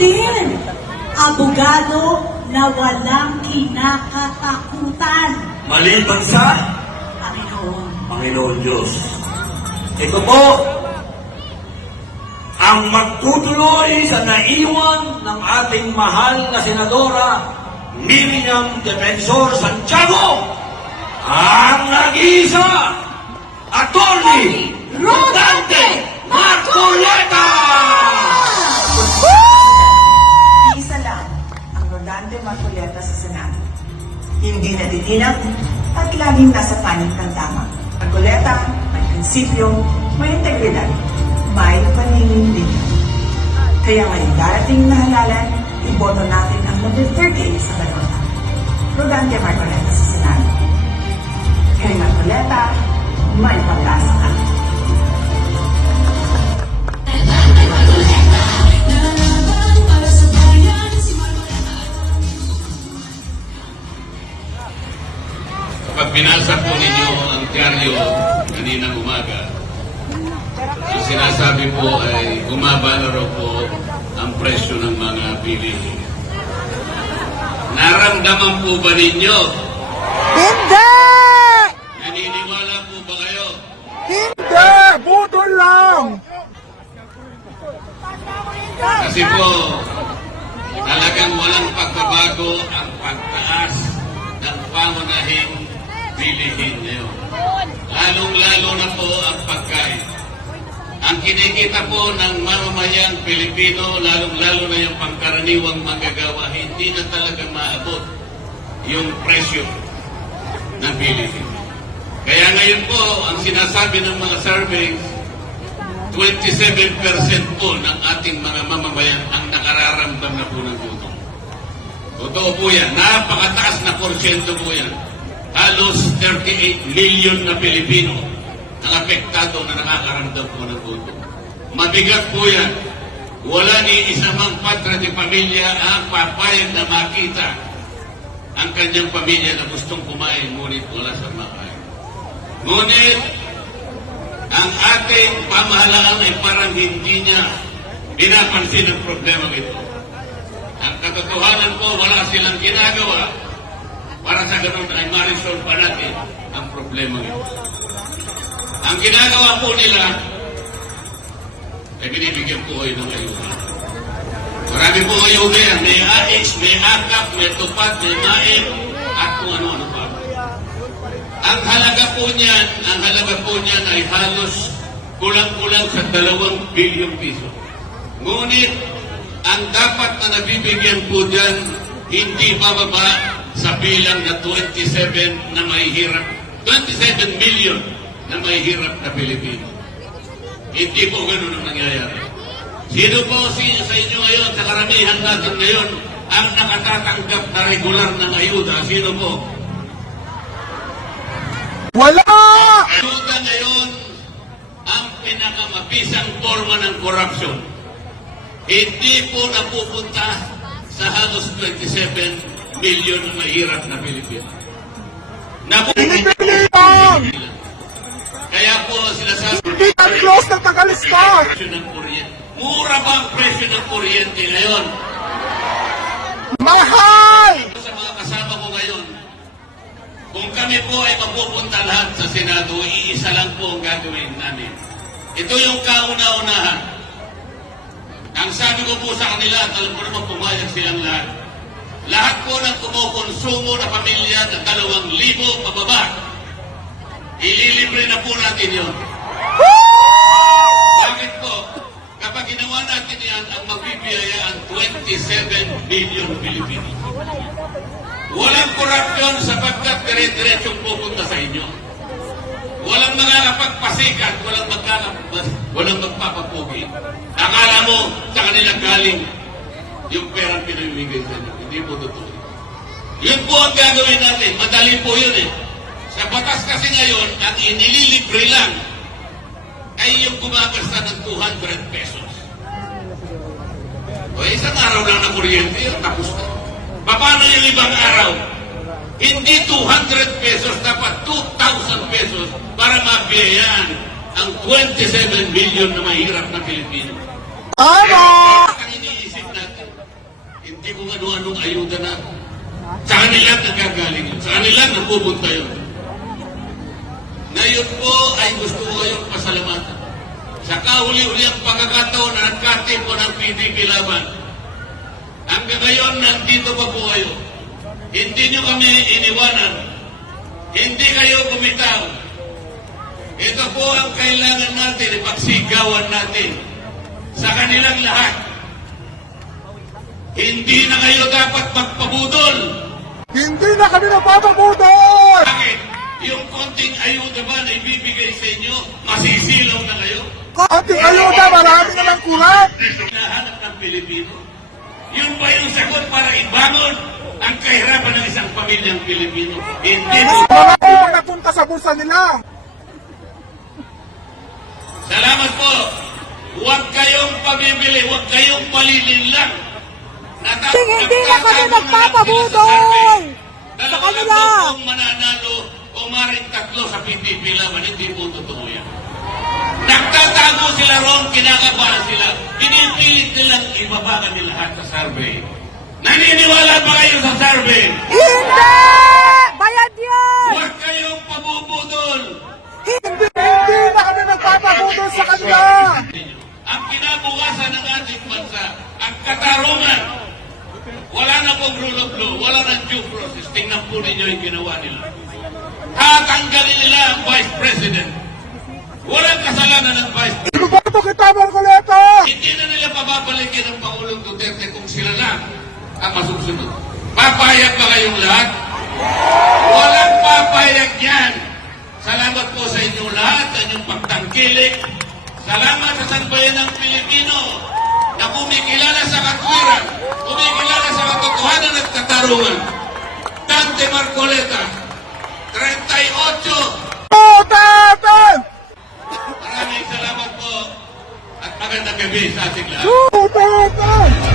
din. Abogado na walang kinakatakutan. Maliban sa Panginoon Diyos. Ito po ang magtutuloy sa naiwan ng ating mahal na Senadora Miriam Defensor Santiago, ang nag-iisa, Atty. Rodante Marcoleta! Isa lang ang Rodante Marcoleta sa Senado. Hindi natitinag at laging nasa panig ng tama. Marcoleta, may prinsipyo, may integridad, may paninindigan. Kaya ngayong darating na halalan, iboto natin ang number 38 sa balota. Rodante Marcoleta sa Senado. Kay Marcoleta, may pag-asa ka. Kapag binasa po ninyo ang dyaryo kaninang umaga, ang sinasabi po ay bumaba na raw po ang presyo ng mga bilihin. Naramdaman po ba ninyo? Hindi! Naniniwala po ba kayo? Hindi! Buto lang! Kasi po, talagang walang pagbabago ang pagtaas ng pangunahing bilihin ngayon. Lalong-lalo na po ang pagkain. Ang kinikita po ng mamamayang Pilipino, lalong-lalo na yung pangkaraniwang manggagawa, hindi na talaga maabot yung presyo ng bilihin. Kaya ngayon po, ang sinasabi ng mga surveys, 27% po ng ating mga mamamayan ang nakararamdam na po ng gutom. Totoo po yan. Napakataas na porsyento po yan. Halos 38 million na Pilipino ang apektado na nakakaramdam po ng gutom. Mabigat po yan. Wala ni isa mang padre de pamilya ang papayag na makita ang kanyang pamilya na gustong kumain, ngunit wala sa makain. Ngunit, ang ating pamahalaan ay parang hindi niya pinapansin ang problema ito. Ang katotohanan po, wala silang ginagawa para sa ganun ay ma-resolve pa natin ang problema ito. Ang ginagawa po nila ay binibigyan po kayo ng ayuda. Marami po ayuda yan. May AX, may AKAP, may TUPAD, may MAEM, at kung ano-ano pa. Ang halaga po niyan ay halos kulang-kulang sa 2 bilyong piso. Ngunit, ang dapat na nabibigyan po dyan, hindi bababa sa bilang na 27 na mahihirap, 27 million na mahihirap na Pilipino. Hindi po ganun ang nangyayari. Sino po sa inyo ngayon, sa karamihan natin ngayon, ang nakatatanggap na regular ng ayuda? Sino po? Wala! Ayuda ngayon ang pinakamabisang forma ng korupsyon. Hindi po napupunta sa halos 27 million na mahirap na Pilipino. Pinipilang! Kaya po sinasabi, Hindi ang close ng Tagaliska! presyo ng kuryente. Mura ba ang presyo ng kuryente ngayon? Mahal! Sa mga kasama ko ngayon, kung kami po ay mapupunta lahat sa Senado, iisa lang po ang gagawin namin. Ito yung kauna-unahan. Ang sabi ko po sa kanila, at alam ko naman pumayag silang lahat. Lahat po ng kumukonsumo na pamilya na 2,000 pababa, ililibre na po natin yun. Bakit po? Kapag ginawa natin yan, ang magbibiyaya ang 27 billion Pilipino. Walang korupsyon sapagkat dire-diretsong pupunta sa inyo. Walang makakapagpasikat, walang magpapapugi. Akala mo sa kanila galing yung perang pinamimigay sa inyo. Hindi po totoo. Yun po ang gagawin natin. Madali po yun eh. Sa batas kasi ngayon, ang inililibre lang ay yung gumagasta ng 200 pesos. O isang araw lang na kuryente yun, tapos na. Paano yung ibang araw? Hindi 200 pesos, dapat 2,000 pesos para mabiyayaan ang 27 million na mahirap na Pilipino. Tama! Ang iniisip natin. maski kung ano-anong ayuda na. Sa kanila nagagaling yun. Sa kanila napupunta yun. Ngayon po ay gusto ko kayong pasalamatan. Sa kahuli-huli ang pagkakataon na nagkatip po ng PDP laban. Hanggang ngayon, nandito pa po kayo. Hindi nyo kami iniwanan. Hindi kayo bumitaw. Ito po ang kailangan natin, ipagsigawan natin sa kanilang lahat. Hindi na kayo dapat magpabudol. Hindi na kami napapabudol! Bakit? Yung konting ayuda ba na ibibigay sa inyo, masisilaw na kayo? Konting ayuda, marami naman kurat! Hinahanap ng Pilipino. Yun ba yung sagot para ibangon ang kahirapan ng isang pamilyang Pilipino? Hindi po. Marami pa napunta sa bulsa nila! Salamat po. Huwag kayong pabibili, huwag kayong palilinlang. Hindi na kami nagpapabudol sa kanila. Kung mananalo o maring tatlo sa PDP laban, hindi po totoo yan. Nagtatago sila ron, kinakabahan sila. Pinipilit nilang ibaba kami lahat sa survey. Naniniwala ba kayo sa survey? Hindi! Bayad yan! Huwag kayong pabubudol. Hindi na kami nagpapabudol sa kanila! Ang kinabukasan ng ating bansa, ang katarungan, wala na pong rule of law, wala na due process. Tingnan po ninyo yung ginawa nila. Tatanggalin nila ang Vice President. Walang kasalanan ng Vice President. Inuboto kita, Marcoleta! Hindi na nila pababalikin ang Pangulong Duterte kung sila lang ang masusunod. Papayag ba kayong lahat? Walang papayag yan. Salamat po sa inyong lahat, sa inyong pagtangkilik. Salamat sa sambayan ng Pilipino na kumikilala sa katwiran, kumikilala sa katotohanan at katarungan. Dante Marcoleta, 38. Tutatan! Maraming salamat po at magandang gabi sa ating lahat. Tutatan!